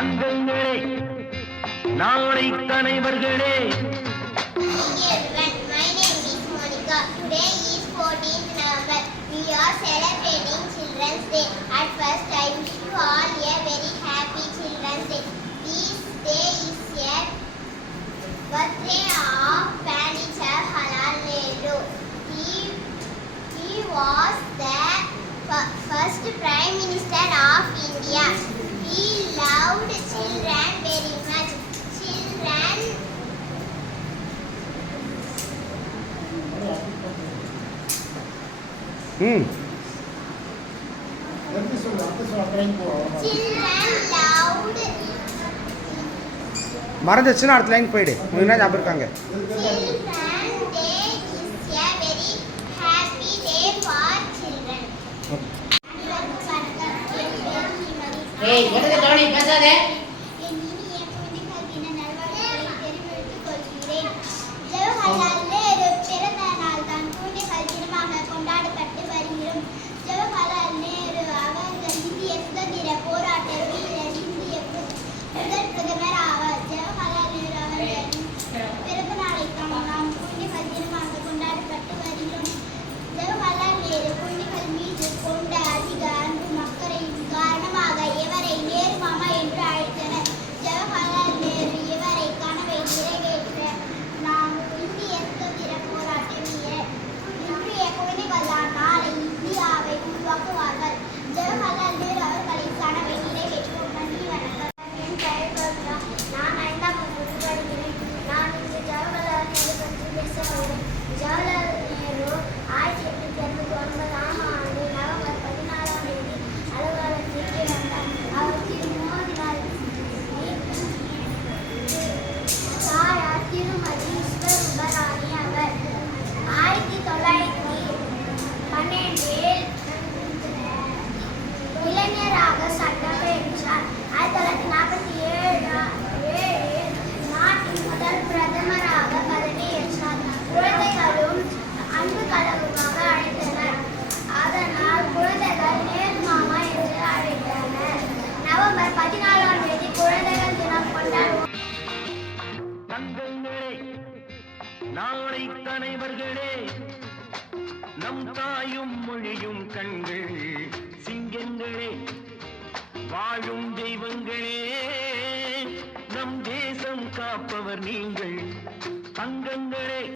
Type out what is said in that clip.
தங்கங்களே, நாளை தலைவர்களே. My name is Monica. Today is 14th November. We are celebrating Children's Day. At first, I wish you all a very happy Children's Day. This day is a birthday of Pandit Jawaharlal Nehru. He was the first Prime Minister of India. He loved children very much. Children loved மறந்துச்சுன்னா அடுத்த line போயிடு. முன்னாடி ஞாபகம் இருக்காங்க. Children's Day is a very happy day for children. ஏய் எதுக்கு தோணி பேசாதே. என் இனிய குழந்தைகள் தின நல்வாழ்த்துக்களை தெரிவித்துக் கொள்கிறேன். ஜவஹர்லால் நேரு பிறந்த நாள் தான் குழந்தைகள் தினமாக கொண்டாடப்பட்டு வருகிறோம். ஜவஹர்லால் நேரு அவர்கள் இந்திய சுதந்திர போராட்ட வீரர், இந்திய முதல் பிரதமர் ஆவார். ஜவஹர்லால் நேரு அவர்களின் பிறந்த நாளைக்காக நாம் குழந்தைகள் தினமாக கொண்டாடப்பட்டு வருகிறோம். ஜவஹர்லால் நேரு குழந்தைகள் மீது கொண்ட அதிக அன்பும் அக்கறையும் காரணமாக இவரை நேரு மாமா என்று அழைத்தனர். ஜவஹர்லால் நேரு இவரை கனவை நிறைவேற்ற நாம் இந்திய சுதந்திர போராட்ட வீரர். இன்றைய குழந்தைகள் தான் நாளை இந்தியாவை உருவாக்குவார்கள். ஜவஹர்லால் நேரு அவர்களின் கனவை நிறைவேற்றுவோம். நன்றி, வணக்கம். என் பெயர் கவிதா. நான் 5ஆம் வகுப்பு படிக்கிறேன். நான் இன்று ஜவஹர்லால் நேரு பற்றி பேச உள்ளேன். ஜவஹர்லால் நேரு 1889ஆம் ஆண்டு நவம்பர் 14ஆம் தேதி அலுவலகத்திற்கு வந்தார். அவர் திருமோதினார் தாயார் திருமதி விஸ்வரூபராணி அவர். 1912 இளைஞராக சட்டம் பெற்றார். 1947 நாட்டின் முதல் பிரதமராக பதவியேற்றார். குழந்தைகளும் அன்பு கலவுமாக அழைத்தனர். அதனால் குழந்தைகள் நேரு மாமா என்று அழைத்தனர். நவம்பர் 14ஆம் தேதி குழந்தைகள் தினம் கொண்டாடுவோம். தங்கங்களே, நாளை தலைவர்களே. நம் தாயும் மொழியும் கண்கள் சிங்கங்களே, வாழும் தெய்வங்களே. நம் தேசம் காப்பவர் நீங்கள் தங்கங்களே.